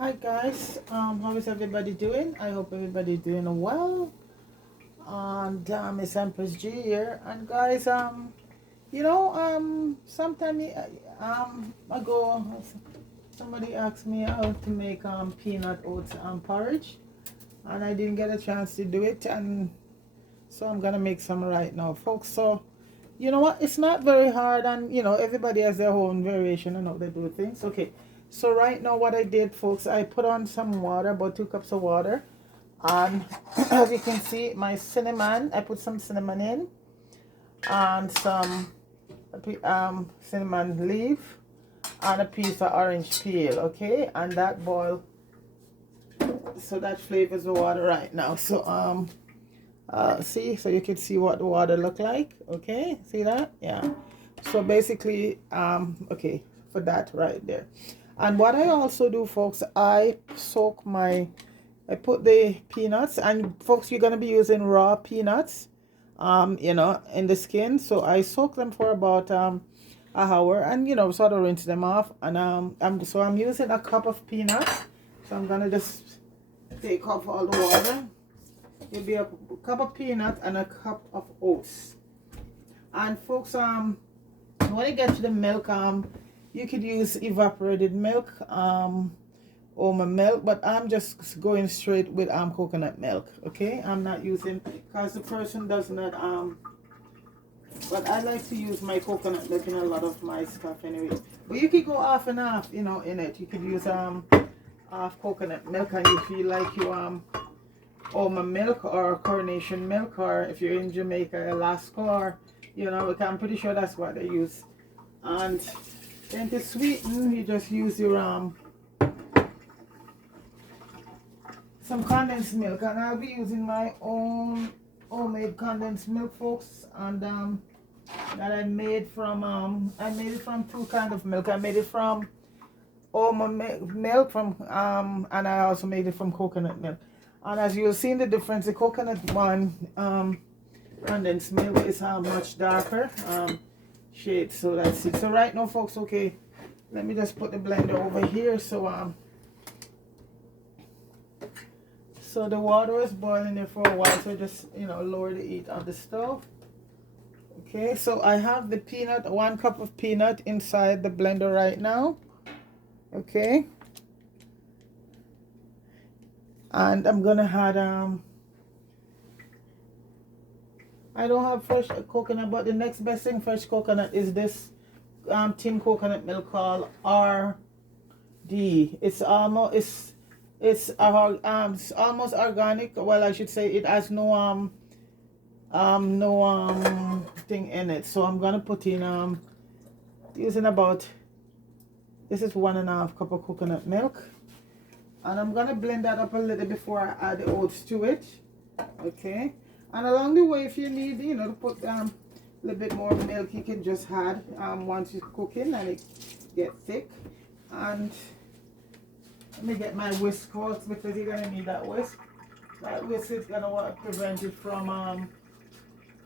Hi guys, how is everybody doing? I hope everybody doing well. And it's Empress G here. And guys, sometime ago, somebody asked me how to make peanut oats porridge, and I didn't get a chance to do it, and so I'm gonna make some right now, folks. So you know what? It's not very hard, and everybody has their own variation and how they do things. Okay, so right now what I did, folks, I put on some water, about 2 cups of water, and as you can see, my cinnamon, I put some cinnamon in, and some cinnamon leaf, and a piece of orange peel. Okay, and that boil, so that flavors the water right now. So see, so you can see what the water look like. Okay, see that? Yeah. So basically, okay, for that right there. And what I also do, folks, I put the peanuts, and folks, you're gonna be using raw peanuts, in the skin. So I soak them for about an hour, and sort of rinse them off. And I'm using a cup of peanuts. So I'm gonna just take off all the water. It'll be a cup of peanut and a cup of oats. And folks, when it gets to the milk, you could use evaporated milk, almond milk, but I'm just going straight with coconut milk. Okay, I'm not using, because the person does not but I like to use my coconut milk in a lot of my stuff anyway. But you could go off and off, in it. You could use half coconut milk, and you feel like you almond milk or coronation milk, or if you're in Jamaica, Alaska, or I'm pretty sure that's what they use. And then to sweeten, you just use your some condensed milk, and I'll be using my own homemade condensed milk, folks. And that I made from I made it from two kind of milk. I made it from almond milk, from and I also made it from coconut milk. And as you'll see in the difference, the coconut one condensed milk is much darker shade. So that's it. So right now, folks, okay, let me just put the blender over here. So so the water is boiling there for a while, so just lower the heat on the stove. Okay, so I have the peanut, 1 cup of peanut inside the blender right now. Okay, and I'm gonna add I don't have fresh coconut, but the next best thing fresh coconut is this tin coconut milk called RD. It's almost it's almost organic. Well, I should say it has no thing in it. So I'm gonna put in using about, this is 1.5 cup of coconut milk, and I'm gonna blend that up a little before I add the oats to it. Okay, and along the way, if you need to put a little bit more milk, you can just add once it's cooking and it get thick. And let me get my whisk out, because you're gonna need that whisk. That whisk is gonna prevent it from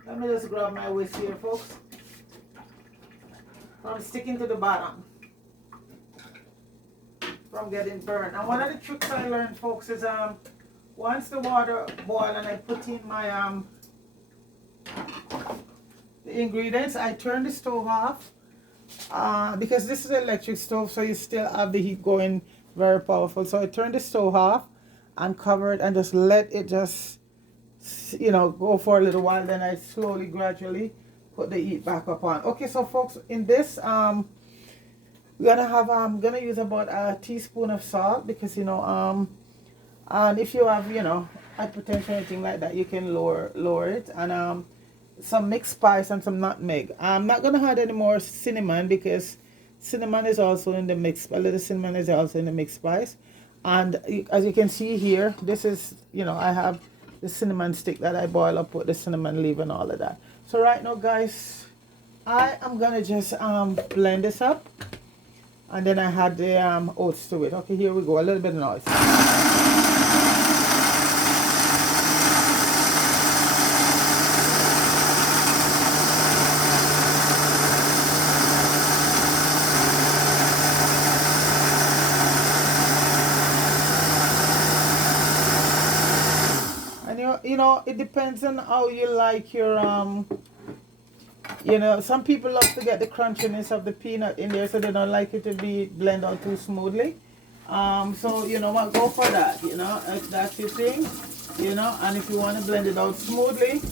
let me just grab my whisk here, folks, from sticking to the bottom, from getting burned. And one of the tricks I learned, folks, is once the water boils and I put in my the ingredients, I turn the stove off, because this is an electric stove, so you still have the heat going very powerful. So I turn the stove off and cover it and just let it just go for a little while. Then I slowly, gradually put the heat back up on. Okay, so folks, in this we're gonna have I'm gonna use about a teaspoon of salt, because and if you have hypertension or anything like that, you can lower it. And some mixed spice and some nutmeg. I'm not gonna add any more cinnamon, because cinnamon is also in the mix. A little cinnamon is also in the mixed spice. And as you can see here, this is I have the cinnamon stick that I boil up with the cinnamon leaf and all of that. So right now, guys, I am gonna just blend this up, and then I had the oats to it. Okay, here we go. A little bit of noise. you know, it depends on how you like your you know, some people love to get the crunchiness of the peanut in there, so they don't like it to be blend out too smoothly. So you know what, go for that, you know, if that's your thing, you know. And if you want to blend it out smoothly,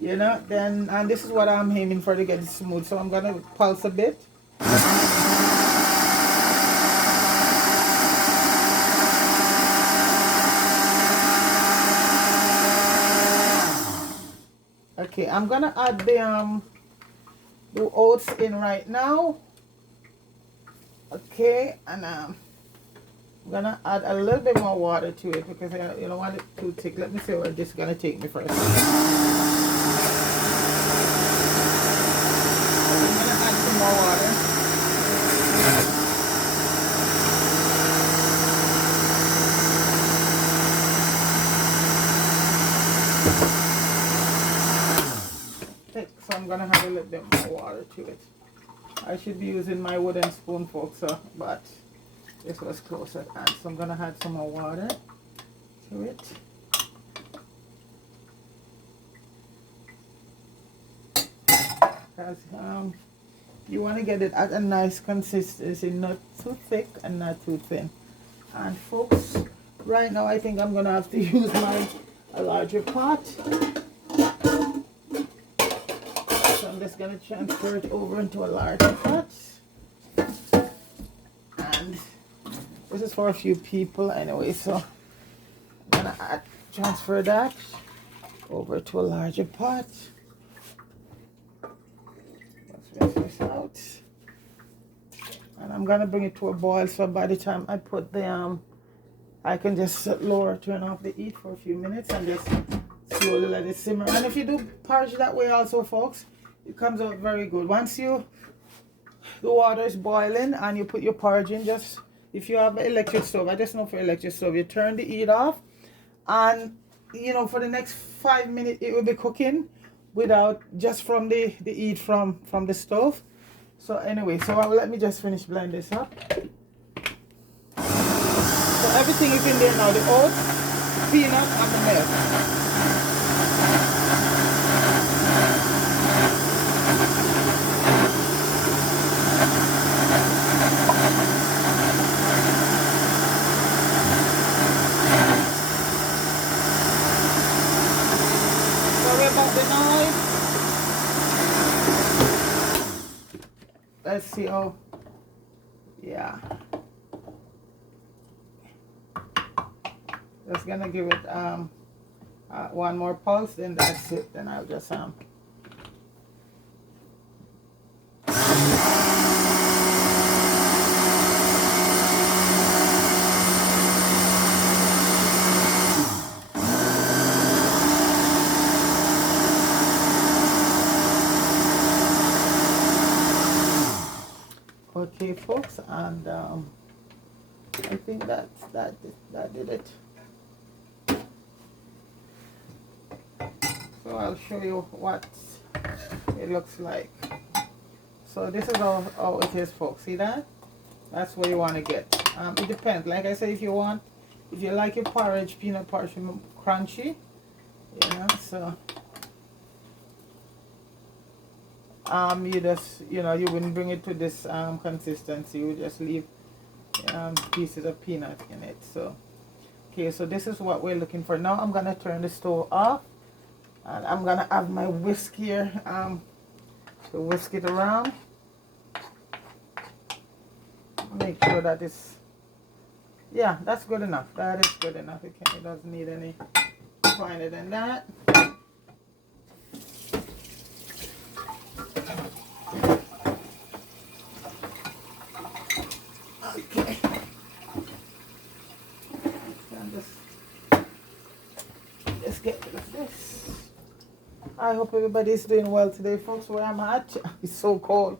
you know, then, and this is what I'm aiming for, to get it smooth. So I'm gonna pulse a bit. Okay, I'm gonna add the oats in right now. Okay, and I'm gonna add a little bit more water to it because you don't want it too thick. Let me see where this is gonna take me first. I'm gonna add some more water. So I'm gonna add a little bit more water to it. I should be using my wooden spoon, folks, but this was close at hand. So I'm gonna add some more water to it. Because you want to get it at a nice consistency, not too thick and not too thin. And folks, right now I think I'm gonna have to use a larger pot. So I'm just gonna transfer it over into a larger pot. And this is for a few people anyway, so I'm gonna transfer that over to a larger pot. Let's rinse this out. And I'm gonna bring it to a boil, so by the time I put the I can just turn off the heat for a few minutes and just slowly let it simmer. And if you do porridge that way also, folks, it comes out very good. Once the water is boiling and you put your porridge in, just, if you have an electric stove, I just know for electric stove, you turn the heat off, and you know, for the next 5 minutes it will be cooking without, just from the heat from the stove. So anyway, so let me just finish blend this up. So everything is in there now, the oats, the peanut, and the milk. Sorry about the noise. Let's see, oh, yeah. Just gonna give it one more pulse, then that's it. Then I'll just okay, folks, and I think that did it. So I'll show you what it looks like. So this is how it is, folks. See that? That's what you want to get. It depends. Like I said, if you like your porridge, peanut porridge crunchy, you know, so you just, you know, you wouldn't bring it to this consistency. You would just leave pieces of peanut in it. So okay, so this is what we're looking for. Now I'm gonna turn the stove off, and I'm gonna have my whisk here to whisk it around. Make sure that it's, yeah, that's good enough. That is good enough. It doesn't need any finer than that. Okay. Just get rid of this. I hope everybody's doing well today, folks. Where I'm at, it's so cold.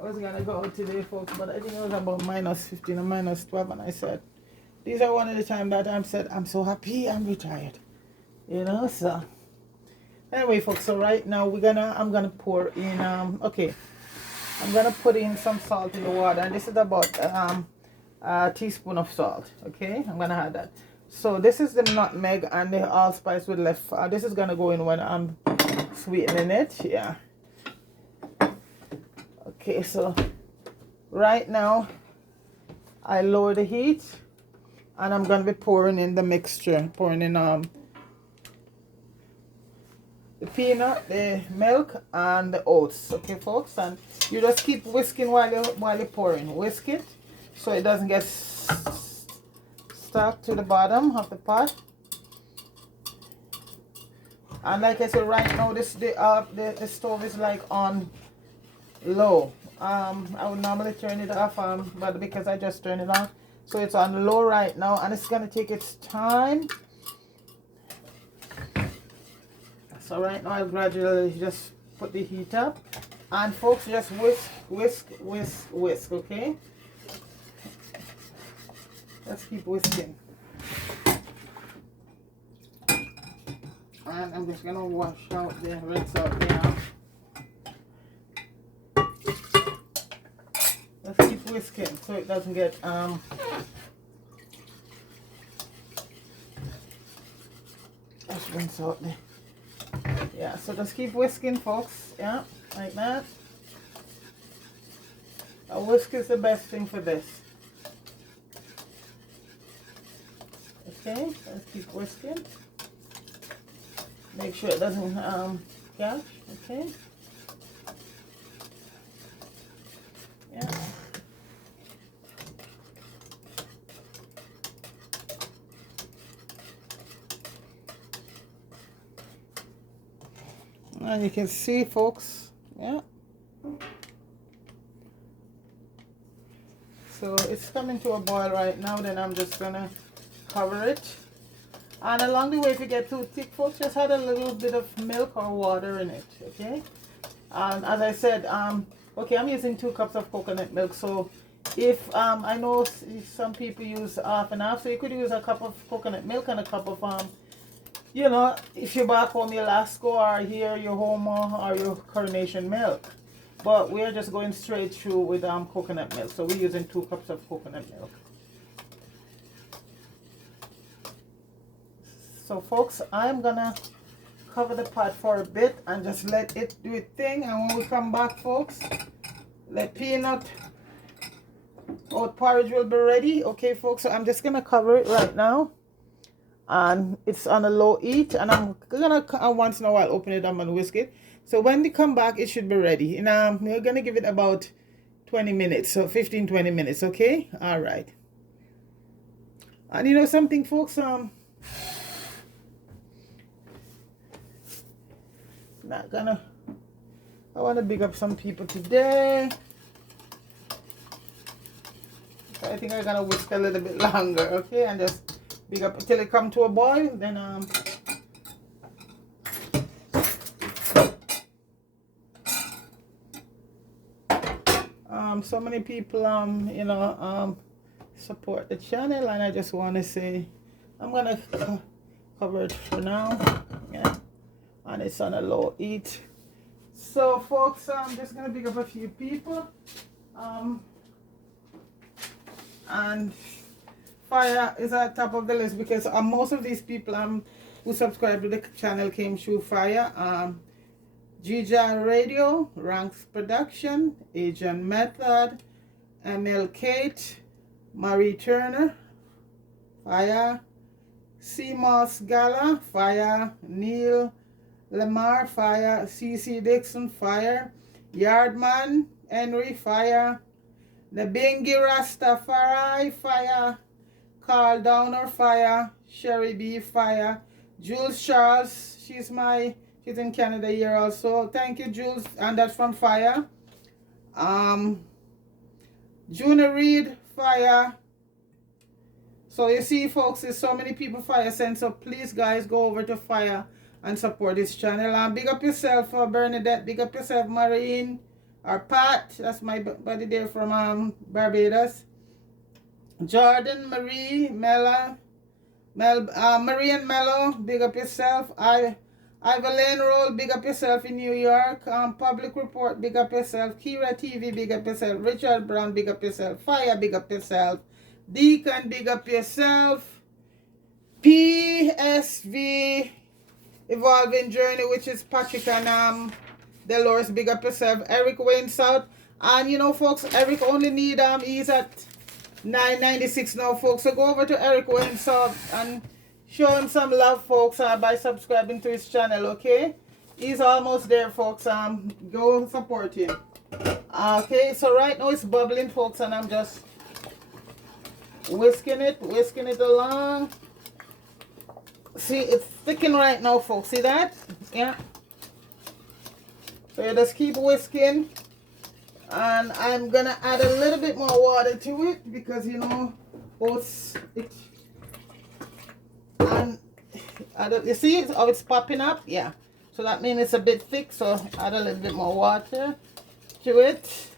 I was gonna go out today, folks, but I think it was about -15 or -12, and I said, these are one of the times that I said, I'm so happy I'm retired, you know. So anyway, folks, so right now I'm gonna pour in okay, I'm gonna put in some salt in the water, and this is about a teaspoon of salt. Okay, I'm gonna add that. So this is the nutmeg and the allspice with left. This is gonna go in when I'm sweetening it. Yeah. Okay, so right now I lower the heat and I'm gonna be pouring in the mixture, pouring in the peanut, the milk, and the oats. Okay, folks, and you just keep whisking while you're pouring. Whisk it so it doesn't get stuck to the bottom of the pot. And like I said, right now the stove is like on low. I would normally turn it off, but because I just turned it on, so it's on low right now, and it's gonna take its time. So right now I'll gradually just put the heat up, and folks, just whisk, whisk, whisk, whisk. Okay, let's keep whisking. And I'm just gonna wash out the rinse out there. Let's keep whisking so it doesn't get let's rinse out there. Yeah, so just keep whisking, folks. Yeah, like that. A whisk is the best thing for this. Okay, let's keep whisking. Make sure it doesn't catch. Okay. Yeah. And you can see, folks, yeah. So it's coming to a boil right now. Then I'm just gonna cover it. And along the way, if you get too thick, folks, just add a little bit of milk or water in it. Okay. And as I said, okay, I'm using 2 cups of coconut milk. So if I know some people use half and half, so you could use a cup of coconut milk and a cup of you know, if you're back home, your Lasco, or here your HOMO or your Coronation milk. But we're just going straight through with coconut milk. So we're using 2 cups of coconut milk. So folks, I'm gonna cover the pot for a bit and just let it do its thing. And when we come back, folks, the peanut oat porridge will be ready. Okay, folks, so I'm just gonna cover it right now. And it's on a low heat, and I'm gonna once in a while open it up and whisk it. So when they come back, it should be ready. And we're gonna give it about 20 minutes, so 15-20 minutes. Okay, all right. And you know something, folks, not gonna, I want to big up some people today. So I think I'm gonna whisk a little bit longer. Okay, and just big up until it come to a boil. Then so many people you know support the channel, and I just want to say I'm gonna cover it for now. Yeah, and it's on a low heat. So folks, I'm just gonna pick up a few people, and fire is at top of the list because most of these people who subscribe to the channel came through fire. Gija Radio, Ranks Production, Agent Method, ML Kate, Marie Turner, fire, CMOS Gala, fire, Neil Lamar, fire, CC Dixon, fire, Yardman, Henry, fire, the Bengi Rastafari, fire, Carl Downer, fire, Sherry B, fire, Jules Charles, she's in Canada here also. Thank you, Jules, and that's from fire. Juna Reed, fire. So you see, folks, there's so many people fire sent. So please, guys, go over to fire and support this channel. Big up yourself, Bernadette. Big up yourself, Marine or Pat. That's my buddy there from Barbados. Jordan, Marie, Mella, Marie and Mello. Big up yourself. Evelyn Roll, big up yourself in New York. Public Report, big up yourself. Kira TV, big up yourself. Richard Brown, big up yourself. Fire, big up yourself. Deacon, big up yourself. PSV Evolving Journey, which is Patrick and Dolores. Big up yourself. Eric Wayne South. And you know, folks, Eric only need he's at 996 now, folks. So go over to Eric Wayne South and show him some love, folks, by subscribing to his channel, okay? He's almost there, folks. Go support him. Okay, so right now it's bubbling, folks, and I'm just whisking it along. See, it's thickening right now, folks. See that? Yeah. So you just keep whisking. And I'm gonna add a little bit more water to it because you know oats. And you see how it's popping up? Yeah. So that means it's a bit thick. So add a little bit more water to it.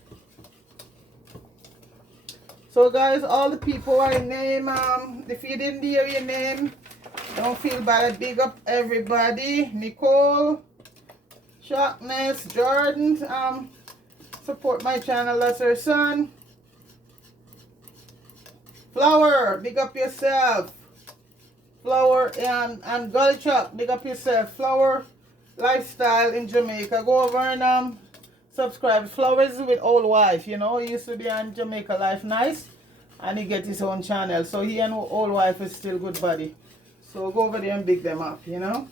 So guys, all the people I name, if you didn't hear your name, don't feel bad. Big up everybody. Nicole, Sharpness, Jordan, support my channel, that's her son. Flower, big up yourself. Flower and Gully Chuck, big up yourself. Flower Lifestyle in Jamaica. Go over and subscribe. Flowers with old wife, you know, he used to be on Jamaica Life Nice and he get his own channel. So he and old wife is still good buddy. So go over there and big them up, you know.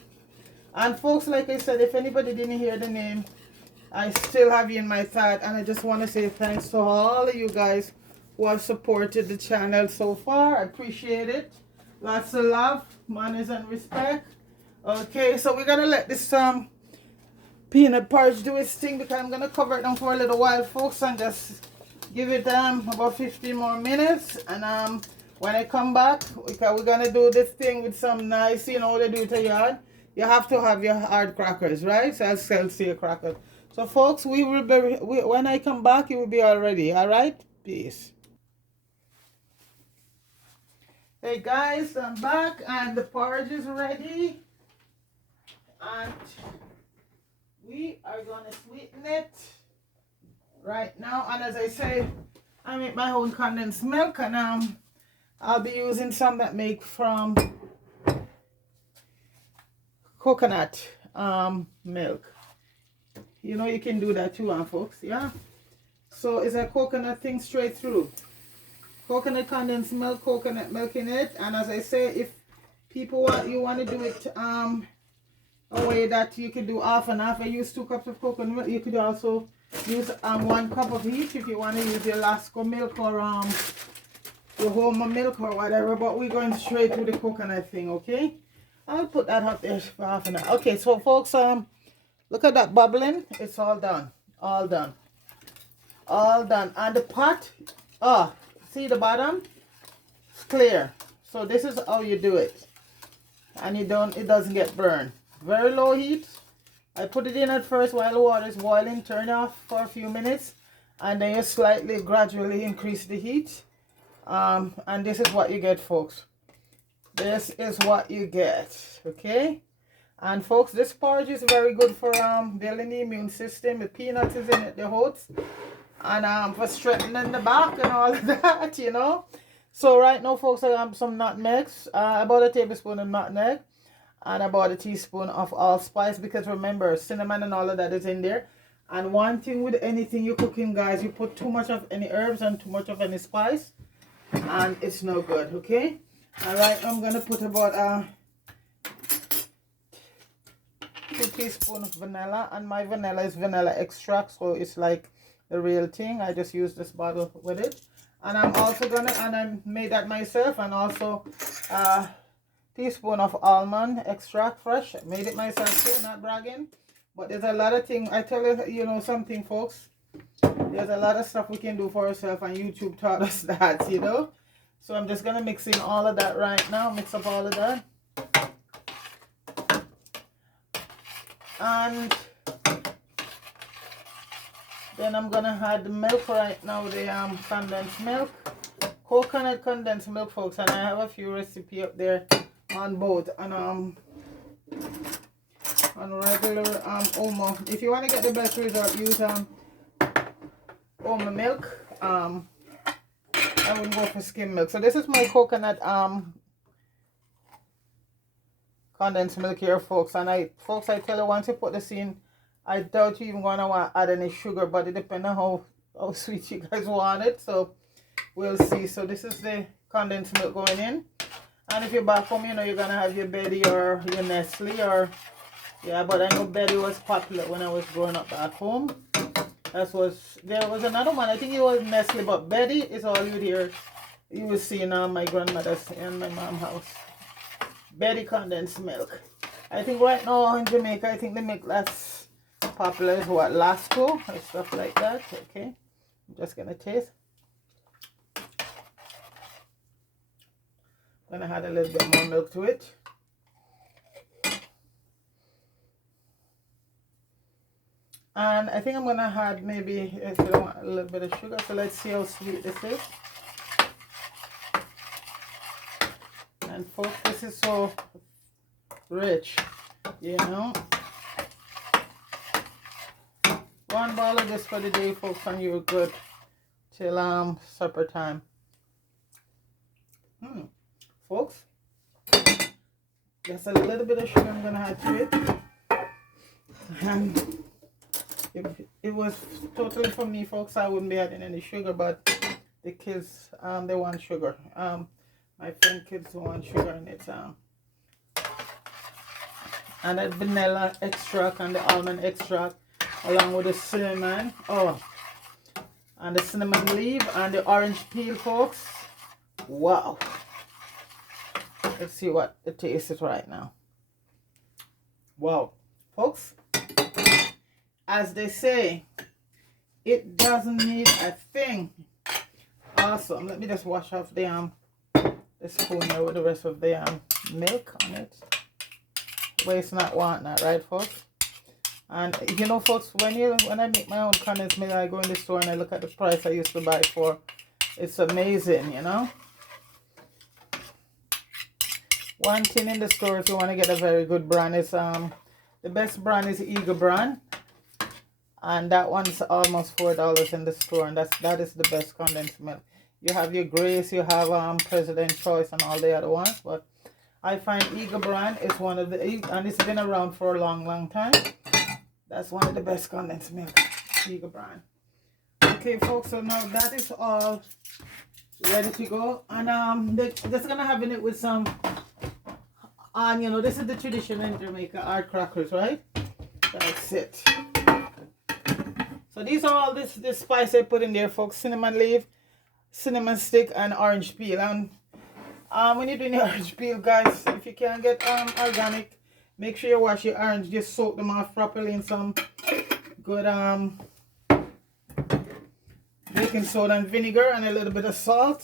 And folks, like I said, if anybody didn't hear the name, I still have you in my thought, and I just want to say thanks to all of you guys who have supported the channel so far. I appreciate it. Lots of love, manners, and respect. Okay, so we're gonna let this peanut porridge do its thing because I'm gonna cover it down for a little while, folks, and just give it about 15 more minutes. And when I come back, we're gonna do this thing with some nice, you know, they do it a yard. You have to have your hard crackers, right? So I'll sell your crackers. So folks, we will be when I come back, you will be all ready. All right, peace. Hey guys, I'm back and the porridge is ready, and we are gonna sweeten it right now. And as I say, I make my own condensed milk, and I'll be using some that make from coconut milk. You know, you can do that too, folks. Yeah. So it's a coconut thing straight through. Coconut condensed milk, coconut milk in it. And as I say, if people want to do it a way that you can do half and half. I use 2 cups of coconut milk. You could also use 1 cup of each if you want to use your Lasco milk or your HOMO milk or whatever. But we're going straight to the coconut thing, okay? I'll put that up there for half an hour. Okay, so folks, look at that bubbling. It's all done. All done. All done. And the pot, see the bottom? It's clear. So this is how you do it. And it doesn't get burned. Very low heat. I put it in at first while the water is boiling. Turn off for a few minutes. And then you slightly, gradually increase the heat. And this is what you get, folks. This is what you get. Okay? And folks, this porridge is very good for building the immune system. The peanuts is in it, the oats. And for strengthening the back and all of that, you know. So right now, folks, I have some nutmegs. About a tablespoon of nutmeg. And about a teaspoon of allspice. Because remember, cinnamon and all of that is in there. And one thing with anything you're cooking, guys, you put too much of any herbs and too much of any spice. And it's no good, okay? Alright, I'm going to put about 2 teaspoons of vanilla. And my vanilla is vanilla extract. So it's like the real thing. I just use this bottle with it. And I'm also going to, and I made that myself. And also teaspoon of almond extract fresh. I made it myself too, not bragging. But there's a lot of things. I tell you, you know something, folks. There's a lot of stuff we can do for ourselves. And YouTube taught us that, you know. So I'm just going to mix in all of that right now. Mix up all of that. And then I'm going to add the milk right now. The condensed milk. Coconut condensed milk, folks. And I have a few recipes up there on both. And on regular HOMO. If you want to get the best result, use HOMO milk. I wouldn't go for skim milk. So this is my coconut condensed milk here, folks. And I tell you, once you put this in, I doubt you even gonna want to add any sugar, but it depends on how sweet you guys want it. So we'll see. So this is the condensed milk going in. And if you're back home, you know, you're gonna have your Betty or your Nestle, or yeah, but I know Betty was popular when I was growing up back home. There was another one, I think it was Nestle, but Betty is all you'd hear. You will see in my grandmother's and my mom's house. Betty condensed milk. I think right now in Jamaica, I think the milk that's popular is what, Lasco and stuff like that. Okay, I'm just gonna taste. Gonna add a little bit more milk to it. And I think I'm gonna add maybe, if I want a little bit of sugar, so let's see how sweet this is. And folks, this is so rich, you know. One bottle of this for the day, folks, and you're good till supper time. Folks, just a little bit of sugar I'm gonna add to it. And if it was totally for me, folks, I wouldn't be adding any sugar, but the kids, they want sugar. My friend kids want sugar in it. And that vanilla extract and the almond extract, along with the cinnamon. Oh, and the cinnamon leaf and the orange peel, folks. Wow. Let's see what it tastes right now. Wow, folks. As they say, it doesn't need a thing. Awesome. Let me just wash off the spoon here with the rest of the milk on it. Waste not, want not, right, folks? And you know, folks, when I make my own condensed milk, I go in the store and I look at the price I used to buy it for. It's amazing, you know. One thing in the store, if you want to get a very good brand, is the best brand is Eagle brand, and that one's almost $4 in the store, and that is the best condensed milk. You have your Grace, you have President Choice, and all the other ones, but I find Eagle brand is one of the, and it's been around for a long time. That's one of the best condensed milk, Eagle brand. Okay, folks, so now that is all ready to go, and they're just gonna have in it with some. And you know, this is the tradition in Jamaica, hard crackers, right? That's it. So these are all this spice I put in there, folks. Cinnamon leaf, cinnamon stick, and orange peel. And when you're doing the orange peel, guys, if you can't get organic, make sure you wash your orange. Just soak them off properly in some good baking soda and vinegar and a little bit of salt.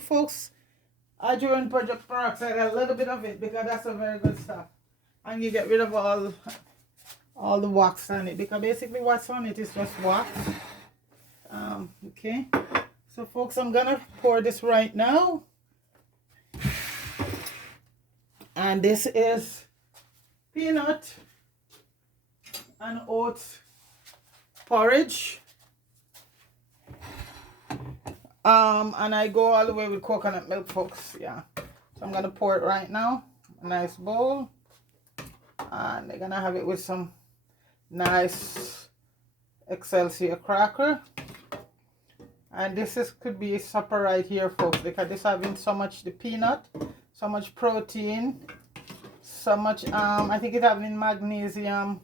Folks, Adjourn Project Peroxide, a little bit of it, because that's a very good stuff. And you get rid of all the wax on it, because basically what's on it is just wax. Okay, so folks, I'm gonna pour this right now. And this is peanut and oats porridge. And I go all the way with coconut milk, folks. Yeah, so I'm gonna pour it right now, a nice bowl, and they're gonna have it with some nice Excelsior cracker. And this could be a supper right here, folks, because this having so much the peanut, so much protein, so much I think it having magnesium,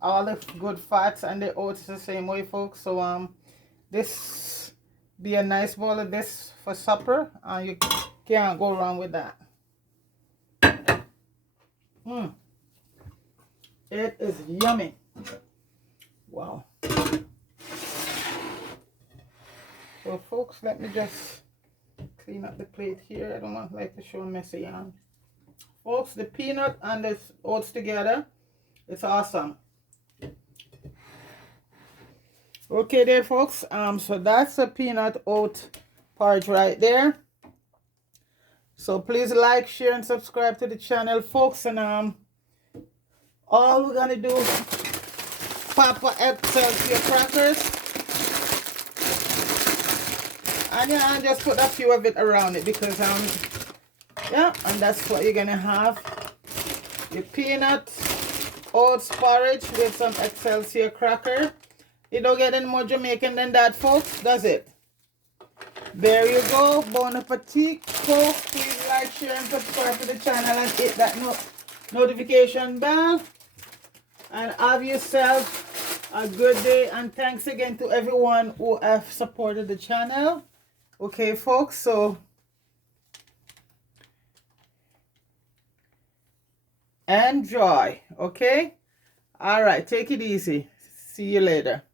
all the good fats, and the oats the same way, folks. So this be a nice bowl of this for supper, and you can't go wrong with that. It is yummy. Wow. So folks, let me just clean up the plate here. I don't like to show messy. Folks, the peanut and the oats together, it's awesome. Okay there, folks. So that's a peanut oat porridge right there. So please like, share, and subscribe to the channel, folks. And all we're gonna do, Papa Excelsior crackers, and And yeah, I just put a few of it around it because yeah, and that's what you're gonna have. Your peanut oats porridge with some Excelsior cracker. You don't get any more Jamaican than that, folks, does it? There you go. Bon appetit, folks. Please like, share, and subscribe to the channel and hit that notification bell. And have yourself a good day. And thanks again to everyone who have supported the channel. Okay, folks, so enjoy. Okay, all right, take it easy. See you later.